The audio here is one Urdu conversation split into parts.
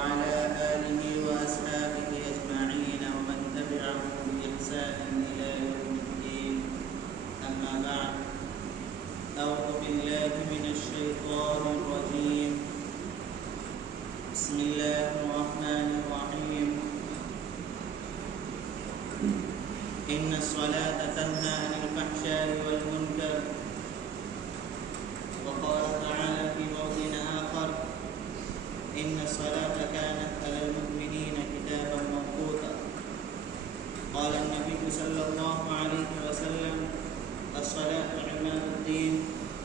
وعلى آله وأصحابه أجمعين ومن تبعهم بإحسان إلى يوم الدين. أما بعد، أعوذ بالله من الشيطان الرجيم. بسم الله الرحمن الرحيم. إن الصلاة تنهى عن الفحشاء والمنكر. وقال تعالى في موضع آخر: إن الصلاة كانت على المؤمنين كتابا موقوتا. قال النبي صلى الله عليه وسلم: الصلاة عماد الدين،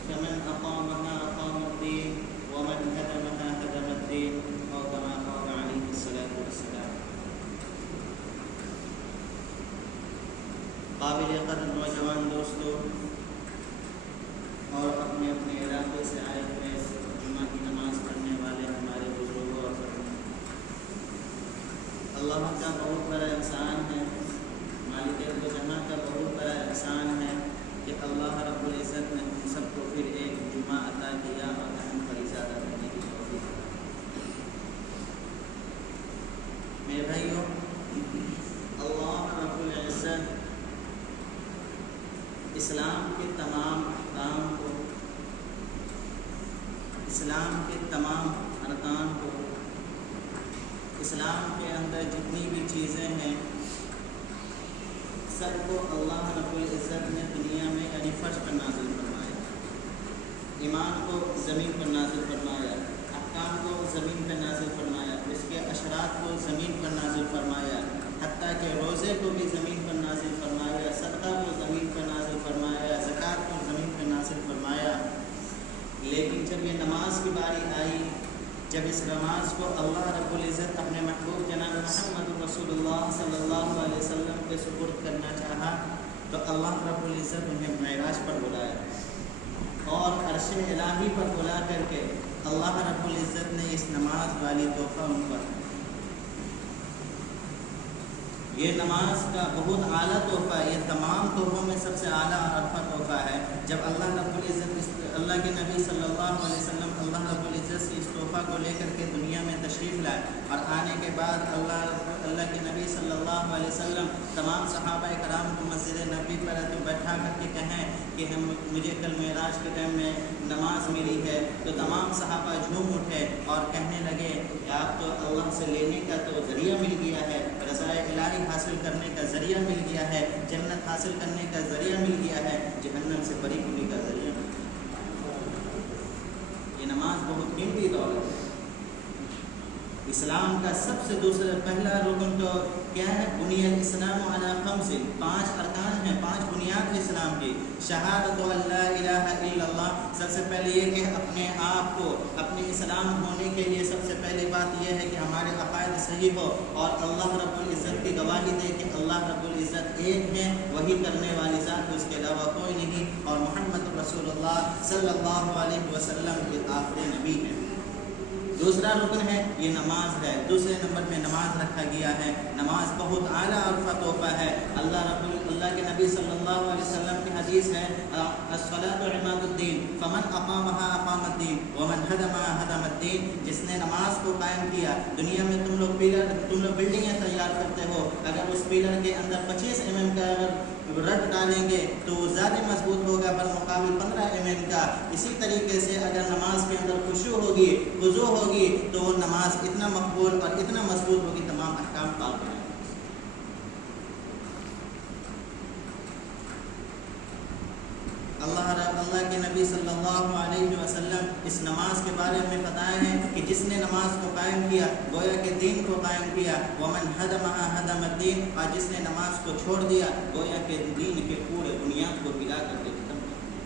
فمن أقامها أقام الدين، ومن هدمها هدم الدين، أو كما قال عليه الصلاة والسلام. قابل قدر نوجوان دوستو اور اپنے اپنے علاقے سے آئے ہوئے جمعہ کی نماز پڑھنے والے ہمارے بزرگوں اور اللہ کا بہت بڑا احسان ہے، مالک جہاں کا بہت بڑا احسان ہے کہ اللہ رب العزت نے ہم سب کو پھر ایک جمعہ عطا کیا اور اہم فریضہ ادا کرنے کی توفیق دی۔ میرے بھائیوں، اللہ رب العزت اسلام کے تمام احکام کو، اسلام کے تمام ارکان کو، اسلام کے اندر جتنی بھی چیزیں ہیں سب کو اللہ رب العزت نے دنیا میں یعنی فرش پر نازل فرمایا، ایمان کو زمین پر نازل فرمایا، احکام کو زمین پر نازل فرمایا، اس کے اشرات کو زمین پر نازل فرمایا، حتیٰ کہ روزے کو بھی زمین پر نازل فرمایا، صدقہ کو زمین پر نازل فرمایا، زکوٰۃ کو زمین پر نازل فرمایا۔ لیکن جب یہ نماز کی باری آئی، جب اس نماز کو اللہ رب العزت اپنے محبوب جناب محمد رسول اللہ صلی اللہ علیہ وسلم کے سپرد کرنا چاہا تو اللہ رب العزت انہیں معراج پر بلایا اور عرش الہی پر بلا کر کے اللہ رب العزت نے اس نماز والی تحفہ ان پر، یہ نماز کا بہت اعلیٰ تحفہ، یہ تمام تحفوں میں سب سے اعلیٰ عرفہ تحفہ ہے۔ جب اللہ رب العزت اللہ کے نبی صلی اللہ علیہ وسلم اللہ رب العزت سے اس تحفہ کو لے کر کے دنیا میں تشریف لائے اور آنے کے بعد اللہ کے نبی صلی اللہ علیہ وسلم تمام صحابہ کرام کو مسجد نبی پر بیٹھا کر کے کہیں کہ مجھے کل معراج کے ٹائم میں نماز ملی ہے، تو تمام صحابہ جھوم اٹھے اور کہنے لگے کہ آپ تو اللہ سے لینے کا تو ذریعہ مل گیا ہے، رضائے الہی حاصل کرنے کا ذریعہ مل گیا ہے، جنت حاصل کرنے کا ذریعہ مل گیا ہے، جہنم سے بری ہونے کا ذریعہ مل گیا۔ یہ نماز بہت قیمتی دولت ہے۔ اسلام کا سب سے دوسرا پہلا رکن تو کیا ہے؟ بنی الاسلام علی خمس، 5 ارکان ہیں، 5 بنیاد ہے اسلام کی۔ شہادت ان لا الہ الا اللہ، سب سے پہلے یہ کہ اپنے آپ کو اپنے اسلام ہونے کے لیے سب سے پہلی بات یہ ہے کہ ہمارے عقائد صحیح ہو اور اللہ رب العزت کی گواہی دے کہ اللہ رب العزت ایک ہے، وہی کرنے والی ذات، اس کے علاوہ کوئی نہیں، اور محمد رسول اللہ صلی اللہ علیہ وسلم کے آخری نبی ہیں۔ دوسرا رکن ہے یہ نماز ہے، دوسرے نمبر پہ نماز رکھا گیا ہے۔ نماز بہت اعلیٰ عرفہ تحفہ ہے۔ اللہ کے نبی صلی اللہ علیہ وسلم کی حدیث ہے: الصلاۃ عماد الدین، فمن اقامها اقام الدین، ومن هدمها هدم الدین۔ جس نے نماز کو قائم کیا، دنیا میں تم لوگ بلڈنگیں تیار کرتے ہو، اگر اس پیلر کے اندر 25 mm کا اگر رد ڈالیں گے تو وہ زیادہ مضبوط ہوگا بالمقابل 15 mm کا۔ اسی طریقے سے اگر نماز کے اندر خشوع ہوگی، خضوع ہوگی، تو وہ نماز اتنا مقبول اور اتنا مضبوط ہوگی، تمام احکام پاک ہیں۔ اللہ کے نبی صلی اللہ علیہ وسلم اس نماز کے بارے میں بتائے ہیں کہ جس نے نماز کو قائم کیا گویا کہ دین کو قائم کیا، ومن هدمها هدم الدین، اور جس نے نماز کو چھوڑ دیا گویا کہ دین کے پورے بنیاد کو گرا کر کے ختم کر دیا۔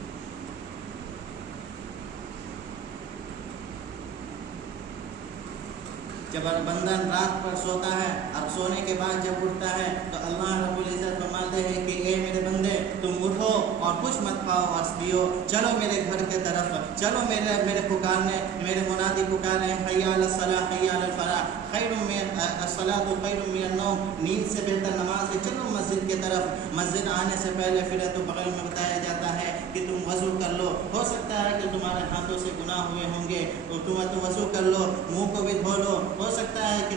جب بندہ رات پر سوتا ہے اور سونے کے بعد جب اٹھتا ہے تو اللہ رب العزت فرماتے ہیں کہ اے میرے بندے، تم اٹھو اور کچھ مت کھاؤ اور پیو، چلو میرے گھر کے طرف، چلو میرے پکارنے، میرے منادی پکارے، حی علی الصلاۃ حی علی الفلاح، خیر من الصلاۃ خیر من النوم، نیند سے بہتر نماز ہے، چلو مسجد کی طرف۔ مسجد آنے سے پہلے پھر تو بغل میں بتایا جاتا ہے کہ تم وضو کر لو، ہو سکتا ہے کہ تمہارے ہاتھوں سے گناہ ہوئے ہوں گے تو تم وضو کر لو، منہ کو بھی دھو لو، ہو سکتا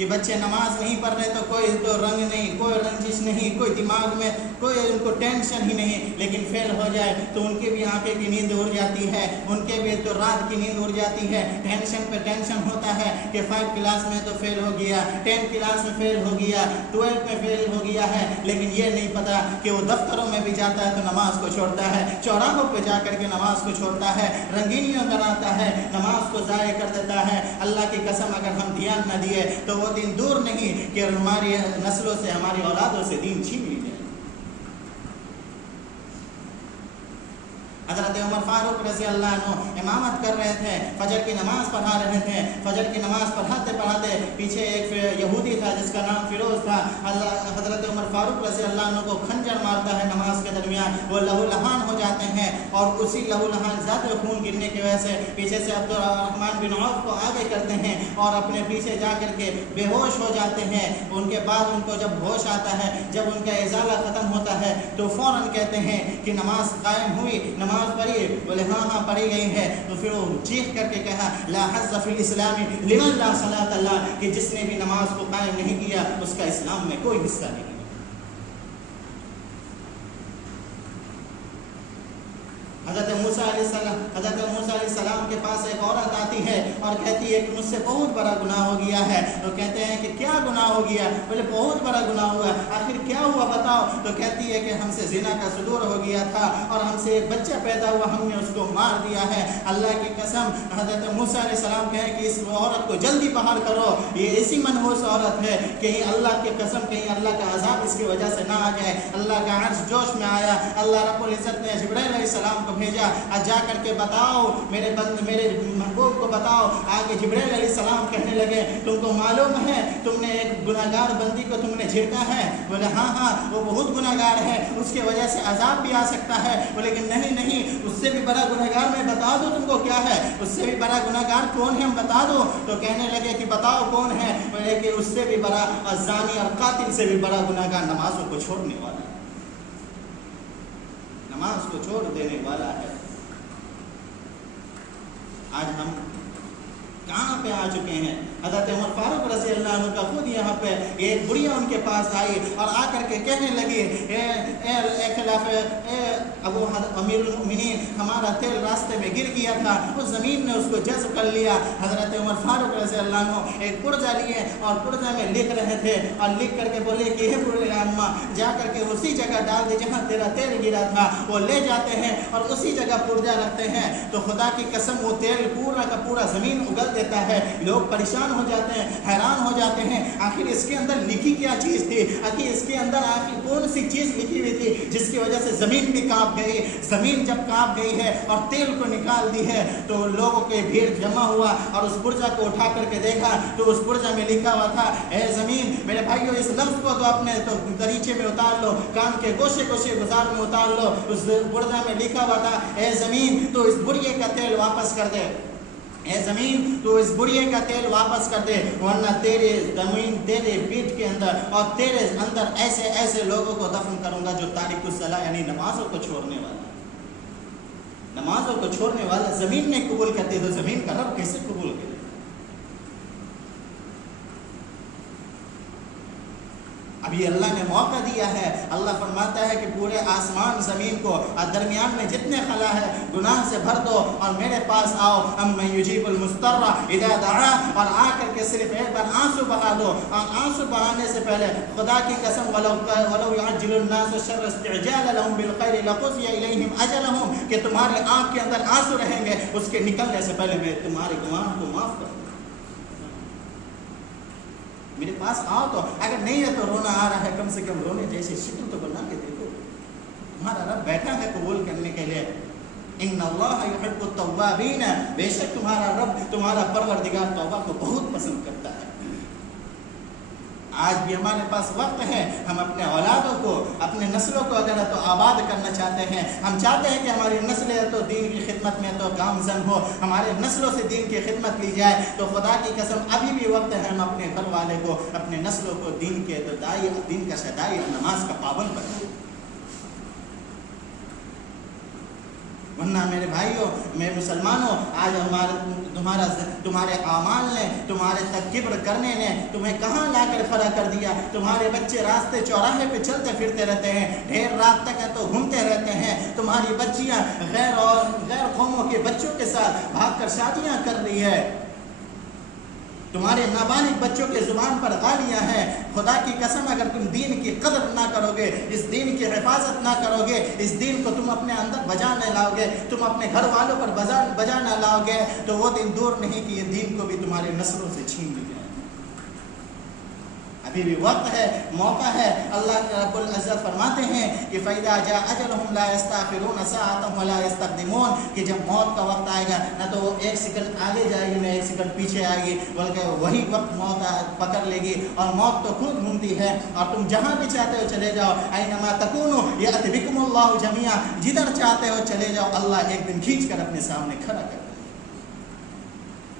کہ بچے نماز نہیں پڑھ رہے تو کوئی تو رنگ نہیں، کوئی رنجش نہیں، کوئی دماغ میں کوئی ان کو ٹینشن ہی نہیں، لیکن فیل ہو جائے تو ان کی بھی آنکھیں کی نیند اڑ جاتی ہے، ان کے بھی تو رات کی نیند اڑ جاتی ہے، ٹینشن پہ ٹینشن ہوتا ہے کہ 5 کلاس میں تو فیل ہو گیا، 10 کلاس میں فیل ہو گیا، 12 میں فیل ہو گیا ہے، لیکن یہ نہیں پتا کہ وہ دفتروں میں بھی جاتا ہے تو نماز کو چھوڑتا ہے، چوراہوں پہ جا کر کے نماز کو چھوڑتا ہے، رنگینیوں بناتا ہے، نماز کو ضائع کر دیتا ہے۔ اللہ کی قسم اگر ہم دھیان نہ دیے تو وہ دن دور نہیں کہ ہماری نسلوں سے، ہماری اولادوں سے دین چھین لی جائے۔ حضرت عمر فاروق رضی اللہ عنہ امامت کر رہے تھے، فجر کی نماز پڑھا رہے تھے، فجر کی نماز پڑھاتے پڑھاتے پیچھے ایک یہودی تھا جس کا نام فیروز تھا، حضرت عمر فاروق رضی اللہ عنہ کو خنجر مارتا ہے نماز کے درمیان، وہ لہو لہان ہو جاتے ہیں، اور اسی لہو لہان زیادہ خون گرنے کی وجہ سے پیچھے سے عبد الرحمن بن عوف کو آگے کرتے ہیں اور اپنے پیچھے جا کر کے بے ہوش ہو جاتے ہیں۔ ان کے بعد ان کو جب ہوش آتا ہے، جب ان کا ازالہ ختم ہوتا ہے تو فوراً کہتے ہیں کہ نماز قائم ہوئی، نماز پڑھی؟ بولے ہاں ہاں پڑھی گئی ہے۔ تو پھر وہ چیخ کر کے کہا لا حظ فی الاسلام لمن لا صلاۃ اللہ، کہ جس نے بھی نماز کو قائم نہیں کیا اس کا اسلام میں کوئی حصہ نہیں۔ حضرت موسیٰ علیہ السلام کے پاس ایک عورت آتی ہے اور کہتی ہے کہ مجھ سے بہت بڑا گناہ ہو گیا ہے۔ تو کہتے ہیں کہ کیا گناہ ہو گیا؟ بولے بہت بڑا گناہ ہوا۔ آخر کیا ہوا بتاؤ؟ تو کہتی ہے کہ ہم سے زنا کا صدور ہو گیا تھا اور ہم سے ایک بچہ پیدا ہوا، ہم نے اس کو مار دیا ہے۔ اللہ کی قسم حضرت موسیٰ علیہ السلام کہیں کہ اس عورت کو جلدی باہر کرو، یہ ایسی منحوس عورت ہے کہیں اللہ کی قسم کہیں اللہ کا عذاب اس کی وجہ سے نہ آ جائے۔ اللہ کا عرش جوش میں آیا، اللہ رب العزت نے جبرائیل علیہ السلام کو بھیجا، جا کر کے بتاؤ میرے محبوب کو بتاؤ۔ آگے جبرائیل علیہ السلام کہنے لگے تم کو معلوم ہے تم نے ایک گناہگار بندی کو تم نے جھڑکا ہے؟ بولے ہاں ہاں وہ بہت گناہگار ہے، اس کی وجہ سے عذاب بھی آ سکتا ہے۔ بولے کہ نہیں اس سے بھی بڑا گناہگار میں بتا دو تم کو کیا ہے، اس سے بھی بڑا گناہگار کون ہے ہم بتا دو۔ تو کہنے لگے کہ بتاؤ کون ہے؟ بولے کہ اس سے بھی بڑا زانی اور قاتل سے بھی بڑا گناہگار نمازوں کو چھوڑنے والا ہے، نماز کو چھوڑ دینے والا ہے۔ آج ہم کہاں پہ آ چکے ہیں؟ حضرت عمر فاروق رضی اللہ عنہ کا خود یہاں پہ ایک بڑھیا ان کے پاس آئی اور آ کر کے کہنے لگی ابو امیر المؤمنین ہمارا تیل راستے میں گر گیا تھا، اس زمین نے اس کو جذب کر لیا۔ حضرت عمر فاروق رضی اللہ عنہ ایک پرزہ لیے اور پرزہ میں لکھ رہے تھے اور لکھ کر کے بولے کہ یہ پرزہ اماں جا کر کے اسی جگہ ڈال دے جہاں تیرا تیل گرا تھا۔ وہ لے جاتے ہیں اور اسی جگہ پرزہ رکھتے ہیں تو خدا کی قسم وہ تیل پورا کا پورا زمین اگل دیتا ہے۔ لوگ پریشان ہو جاتے ہیں، حیران ہو جاتے ہیں آخر اس کے اندر لکھی کیا چیز تھی، آخر اس کے اندر آخر کون سی چیز لکھی ہوئی تھی جس کی وجہ سے زمین بھی کانپ گئی۔ زمین جب کانپ گئی ہے اور تیل کو نکال دی ہے تو لوگوں کے بھیڑ جمع ہوا اور اس پرزہ کو اٹھا کر کے دیکھا تو اس پرزہ میں لکھا ہوا تھا اے زمین، میرے بھائیو اس لفظ کو تو اپنے تو دریچے میں اتار لو، کان کے گوشے گوشے گزار میں اتار لو۔ اس پرزہ میں لکھا ہوا تھا اے زمین تو اس بڑھے کا تیل واپس کر دے، اے زمین تو اس بڑھے کا تیل واپس کر دے، ورنہ تیرے زمین تیرے پیٹ کے اندر اور تیرے اندر ایسے ایسے لوگوں کو دفن کروں گا جو تارک الصلاۃ یعنی نمازوں کو چھوڑنے والا، نمازوں کو چھوڑنے والا زمین نے قبول کرتے تو زمین کا رب کیسے قبول کرے؟ ابھی اللہ نے موقع دیا ہے، اللہ فرماتا ہے کہ پورے آسمان زمین کو درمیان میں جتنے خلا ہے گناہ سے بھر دو اور میرے پاس آؤ، امن یجیب المضطر اذا دعا، اور آ کر کے صرف ایک بار آنسو بہا دو، اور آنسو بہانے سے پہلے خدا کی قسم ولو یعجل الناس الشر استعجال لهم بالخير لقضي اليهم اجلهم، کہ تمہارے آنکھ کے اندر آنسو رہیں گے اس کے نکلنے سے پہلے میں تمہارے گناہ کو معاف کر دوں، میرے پاس آؤ تو اگر نہیں ہے تو رونا آ رہا ہے کم سے کم رونے جیسی شکل تو بنا کے دیکھو، تمہارا رب بیٹھا ہے قبول کرنے کے لیے۔ ان اللہ یحب التوابین، بے شک تمہارا رب تمہارا پروردگار توبہ کو بہت پسند کرتا ہے۔ آج بھی ہمارے پاس وقت ہے، ہم اپنے اولادوں کو اپنے نسلوں کو اگر تو آباد کرنا چاہتے ہیں، ہم چاہتے ہیں کہ ہماری نسلیں تو دین کی خدمت میں تو گامزن ہو، ہمارے نسلوں سے دین کی خدمت لی جائے، تو خدا کی قسم ابھی بھی وقت ہے ہم اپنے گھر والے کو اپنے نسلوں کو دین کے تو دائی دین کا شدائی نماز کا پابند بنائیں۔ ورنہ میرے بھائیوں، میرے مسلمانوں، آج تمہارے اعمال نے، تمہارے تک کبر کرنے نے تمہیں کہاں لا کر کھڑا کر دیا؟ تمہارے بچے راستے چوراہے پہ چلتے پھرتے رہتے ہیں، ڈھیر رات تک ہے تو گھومتے رہتے ہیں، تمہاری بچیاں غیر قوموں کے بچوں کے ساتھ بھاگ کر شادیاں کر رہی ہے، تمہارے نابالغ بچوں کے زبان پر گالیاں ہیں۔ خدا کی قسم اگر تم دین کی قدر نہ کرو گے، اس دین کی حفاظت نہ کرو گے، اس دین کو تم اپنے اندر بجا نہ لاؤ گے، تم اپنے گھر والوں پر بجا نہ لاؤ گے، تو وہ دن دور نہیں کہ یہ دین کو بھی تمہارے نسلوں سے چھین لیا جائے۔ ابھی بھی وقت ہے، موقع ہے۔ اللہ رب العزت فرماتے ہیں کہ فَإِذَا جَاءَ أَجَلُهُمْ لَا يَسْتَأْخِرُونَ سَاعَةً وَلَا يَسْتَقْدِمُونَ، کہ جب موت کا وقت آئے گا نہ تو وہ ایک سیکنڈ آگے جائے گی نہ ایک سیکنڈ پیچھے آئے گی، بلکہ وہی وقت موت پکڑ لے گی، اور موت تو خود گھومتی ہے اور تم جہاں بھی چاہتے ہو چلے جاؤ، أَيْنَمَا تَكُونُوا يَأْتِ بِكُمُ اللَّهُ جَمِيعًا، جدھر چاہتے ہو چلے جاؤ، اللہ ایک دن کھینچ کر اپنے سامنے کھڑا کر۔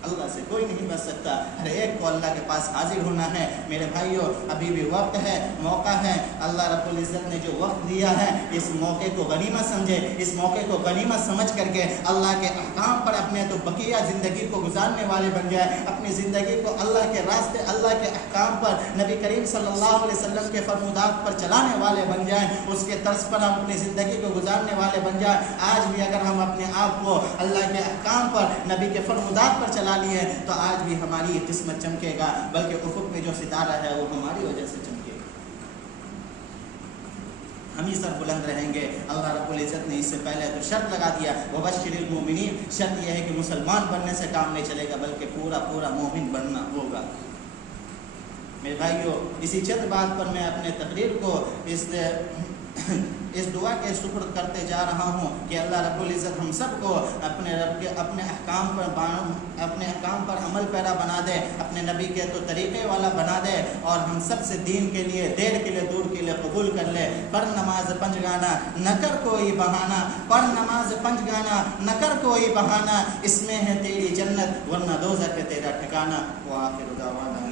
اللہ سے کوئی نہیں بچ سکتا، ہر ایک کو اللہ کے پاس حاضر ہونا ہے۔ میرے بھائیوں، ابھی بھی وقت ہے، موقع ہے۔ اللہ رب العزت نے جو وقت دیا ہے، اس موقع کو غنیمت سمجھے، اس موقع کو غنیمت سمجھ کر کے اللہ کے احکام پر اپنے تو بقیہ زندگی کو گزارنے والے بن جائے، اپنی زندگی کو اللہ کے راستے، اللہ کے احکام پر، نبی کریم صلی اللہ علیہ وسلم کے فرمودات پر چلانے والے بن جائیں، اس کے طرز پر ہم اپنی زندگی کو گزارنے والے بن جائیں۔ آج بھی اگر ہم اپنے آپ کو اللہ کے احکام پر، نبی کے فرمودات پر چلا لیے تو آج بھی ہماری قسمت چمکے گا، بلکہ افق میں جو ستارہ ہے وہ ہماری وجہ سے چمکے گا، ہم ہی سر بلند رہیں گے۔ اللہ رب العزت نے اس سے پہلے تو شرط لگا دیا، وبشر المؤمنین، شرط یہ ہے کہ مسلمان بننے سے کام نہیں چلے گا بلکہ پورا مومن بننا ہوگا۔ میرے بھائیوں، اسی چند بات پر میں اپنے تقریر کو اس دعا کے سپرد کرتے جا رہا ہوں کہ اللہ رب العزت ہم سب کو اپنے احکام پر عمل پیرا بنا دے، اپنے نبی کے تو طریقے والا بنا دے، اور ہم سب سے دین کے لیے، دیر کے لیے، دور کے لیے قبول کر لے۔ پڑھ نماز پنج گانا نہ کر کوئی بہانہ، پڑھ نماز پنج گانا نہ کر کوئی بہانہ، اس میں ہے تیری جنت ورنہ دوزخ ہے تیرا ٹھکانہ۔ وآخر دعوانا